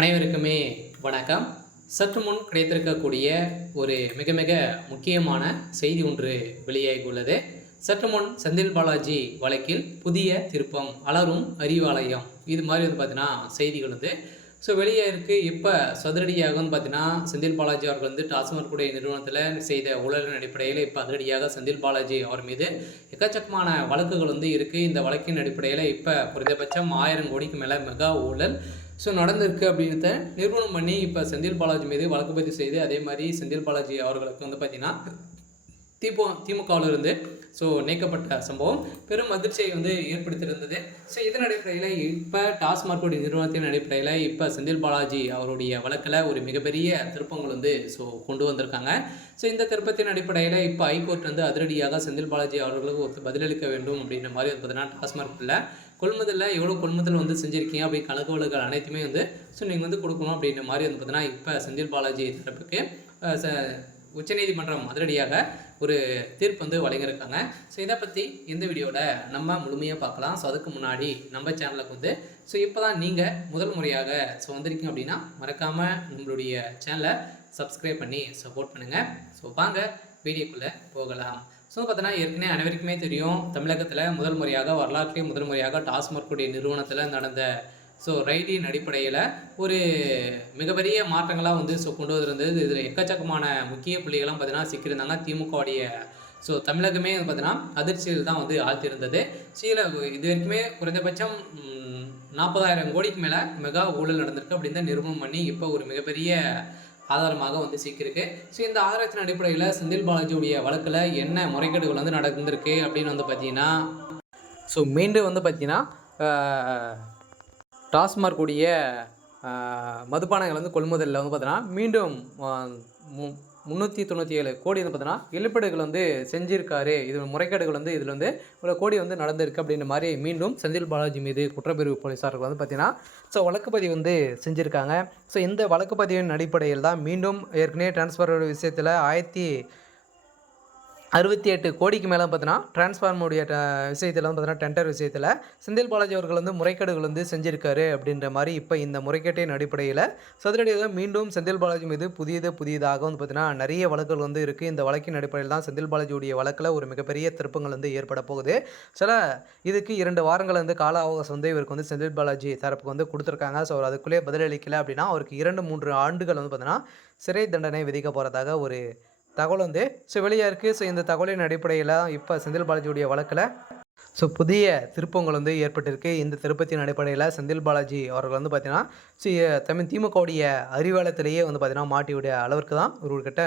அனைவருக்குமே வணக்கம். சற்று முன் கிடைத்திருக்கக்கூடிய ஒரு மிக மிக முக்கியமான செய்தி ஒன்று வெளியாகியுள்ளது. சற்று முன் செந்தில் பாலாஜி வழக்கில் புதிய திருப்பம், அலரும் அறிவாலயம், இது மாதிரி பார்த்தீங்கன்னா செய்திகள் வெளியே இருக்குது. இப்போ சதுரடியாக பார்த்தீங்கன்னா செந்தில் பாலாஜி அவர்கள் டாஸ்மாக் கூடிய நிறுவனத்தில் செய்த ஊழலின் அடிப்படையில் இப்போ அதிரடியாக செந்தில் பாலாஜி அவர் மீது எக்கச்சக்கமான வழக்குகள் இருக்குது. இந்த வழக்கின் அடிப்படையில் இப்போ குறைந்தபட்சம் 1000 கோடிக்கு மேலே மெகா ஊழல் நடந்திருக்கு அப்படின்றத நிறுவனம் பண்ணி இப்போ செந்தில் பாலாஜி மீது வழக்கு பதிவு செய்து, அதே மாதிரி செந்தில் பாலாஜி அவர்களுக்கு பார்த்தீங்கன்னா திமுகவிலிருந்து நீக்கப்பட்ட சம்பவம் பெரும் அதிர்ச்சியை ஏற்படுத்தியிருந்தது. இதன் அடிப்படையில் இப்போ டாஸ்மாக் நிறுவனத்தின் அடிப்படையில் இப்போ செந்தில் பாலாஜி அவருடைய வழக்கில் ஒரு மிகப்பெரிய திருப்பங்கள் கொண்டு வந்திருக்காங்க. இந்த திருப்பத்தின் அடிப்படையில் இப்போ ஹைகோர்ட் அதிரடியாக செந்தில் பாலாஜி அவர்களுக்கு பதிலளிக்க வேண்டும் அப்படின்ற மாதிரி பார்த்தீங்கன்னா டாஸ்மார்க்கில் கொள்முதலில் எவ்வளோ கொள்முதல் செஞ்சுருக்கீங்க அப்படி கணக்கு வழக்குகள் அனைத்துமே நீங்கள் கொடுக்கணும் அப்படின்ற மாதிரி பார்த்தீங்கன்னா இப்போ செந்தில் பாலாஜி தரப்புக்கு உச்சநீதிமன்றம் அதிரடியாக ஒரு தீர்ப்பு வழங்கியிருக்காங்க. இதை பற்றி இந்த வீடியோவில் நம்ம முழுமையாக பார்க்கலாம். அதுக்கு முன்னாடி நம்ம சேனலுக்கு இப்போ தான் நீங்கள் முதல் முறையாக வந்திருக்கீங்க அப்படின்னா மறக்காமல் நம்மளுடைய சேனலை சப்ஸ்கிரைப் பண்ணி சப்போர்ட் பண்ணுங்கள். வாங்க வீடியோக்குள்ளே போகலாம். பார்த்தீங்கன்னா ஏற்கனவே அனைவருக்குமே தெரியும், தமிழகத்தில் முதல் முறையாக வரலாற்றிலே முதல் முறையாக டாஸ்மாக் நிறுவனத்தில் நடந்த ரைடின் அடிப்படையில் ஒரு மிகப்பெரிய மாற்றங்களாக கொண்டு வந்திருந்தது. இதில் எக்கச்சக்கமான முக்கிய புள்ளிகள்லாம் பார்த்தீங்கன்னா சிக்கியிருந்தாங்க. திமுகவுடைய தமிழகமே பார்த்தீங்கன்னா அதிர்ச்சியில் தான் ஆழ்த்தியிருந்தது. இது வரைக்குமே குறைந்தபட்சம் 40,000 கோடிக்கு மேலே மெகா ஊழல் நடந்திருக்கு அப்படின்னு தான் நிரூபணம் பண்ணி இப்போ ஒரு மிகப்பெரிய ஆதாரமாக சிக்கியிருக்கு. இந்த ஆதாரத்தின் அடிப்படையில் செந்தில் பாலாஜியுடைய வழக்கில் என்ன முறைகேடுகள் நடந்திருக்கு அப்படின்னு பார்த்தீங்கன்னா மீண்டும் பார்த்தீங்கன்னா டாஸ்மாக் கூடிய மதுபானங்கள் கொள்முதலில் பார்த்தீங்கன்னா மீண்டும் 397 கோடி பார்த்தீங்கன்னா இழப்பீடுகள் செஞ்சுருக்காரு. இது முறைகேடுகள் இதில் இவ்வளோ கோடி நடந்திருக்கு அப்படின்ற மாதிரி மீண்டும் செந்தில் பாலாஜி மீது குற்றப்பிரிவு போலீஸார்கள் பார்த்தீங்கன்னா வழக்குப்பதிவு செஞ்சுருக்காங்க. இந்த வழக்குப்பதிவின் அடிப்படையில் தான் மீண்டும் ஏற்கனவே டிரான்ஸ்ஃபர் விஷயத்தில் 1068 கோடிக்கு மேலே பார்த்தீங்கன்னா டிரான்ஸ்ஃபார்முடைய விஷயத்தில் பார்த்தீங்கன்னா டெண்டர் விஷயத்தில் செந்தில் பாலாஜி அவர்கள் முறைகேடுகள் செஞ்சுருக்காரு அப்படின்ற மாதிரி இப்போ இந்த முறைகேட்டின் அடிப்படையில் சதுரடியாக மீண்டும் செந்தில் பாலாஜி மீது புதியதாக பார்த்தீங்கன்னா நிறைய வழக்குகள் இருக்குது. இந்த வழக்கின் அடிப்படையில் தான் செந்தில் பாலாஜியுடைய வழக்கில் ஒரு மிகப்பெரிய திருப்பங்கள் ஏற்பட போகுது. இதுக்கு 2 வாரங்கள் கால அவகாசம் இவருக்கு செந்தில் பாலாஜி தரப்புக்கு கொடுத்துருக்காங்க. அவர் அதுக்குள்ளே பதிலளிக்கலை அப்படின்னா அவருக்கு 2-3 ஆண்டுகள் பார்த்தீங்கன்னா சிறை தண்டனை விதிக்க போகிறதாக ஒரு தகவல் வெளியாக இருக்குது. இந்த தகவலின் அடிப்படையில் இப்போ செந்தில் பாலாஜியுடைய வழக்கில் புதிய திருப்பங்கள் ஏற்பட்டிருக்கு. இந்த திருப்பத்தின் அடிப்படையில் செந்தில் பாலாஜி அவர்கள் பார்த்தீங்கன்னா திமுகவுடைய அறிவாலயத்திலேயே பார்த்தீங்கன்னா மாட்டியுடைய அளவிற்கு தான் இவர்கிட்ட